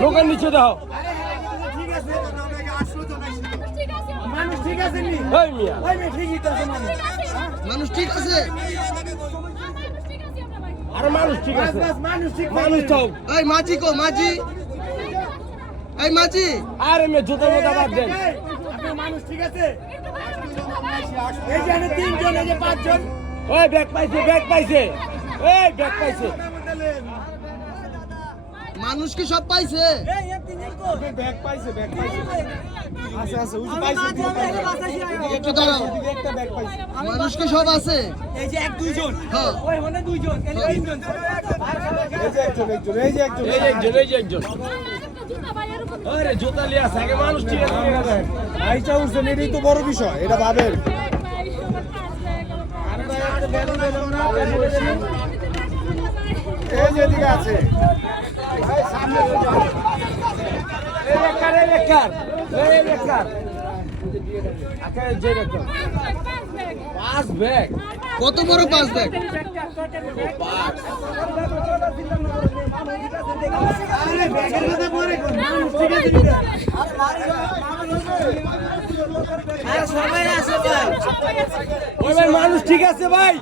দোকান নিচে দাও। মানুষ ঠিক আছে নি? এই মিয়া ওই মেয়ে ঠিকই তো আছে মানুষ। মানুষ ঠিক আছে। আরে মানুষ ঠিক আছে, বাস মানুষ ঠিক মানুষ তো। এই মাঝি কো মাঝি, এই মাঝি। আরে মেয়ে জুতা মোটা বাদ দেন। আপনার মানুষ ঠিক আছে? এই যে এখানে তিনজন, এই যে পাঁচজন। ওই ব্যাগ পাইছে, ব্যাগ পাইছে, এই ব্যাগ পাইছে। মানুষ কি সব পাইছে? ব্যাগ পাইছে, ব্যাগ পাইছে। আছে আছে ওই যে পাইছে একটু দাঁড়াও। একটা ব্যাগ পাইছে। মানুষ কি সব আছে? এই যে এক দুইজন, হ্যাঁ। ওই হনে দুইজন, এই যে তিনজন। এই যে একজন, এই যে একজন, এই যে একজন, এই যে একজন। আরে জুতা লিয়া আছে, আগে মানুষ ঠিক আছে দেখা যায়। আইসা উঠছেন, এটাই তো বড় বিষয়, এটা ভাবেন। এই যে এদিকে আছে। এই বেকার, এই বেকার, এই বেকার। আচ্ছা, যে বেকার। 5 ব্যাগ। কত বড় পাঁচ ব্যাগ? আরে ব্যাগের কথা পরে কোন মানুষ ঠিক আছে নি? আরে সবাই আছে ভাই। ওই ভাই মানুষ ঠিক আছে ভাই।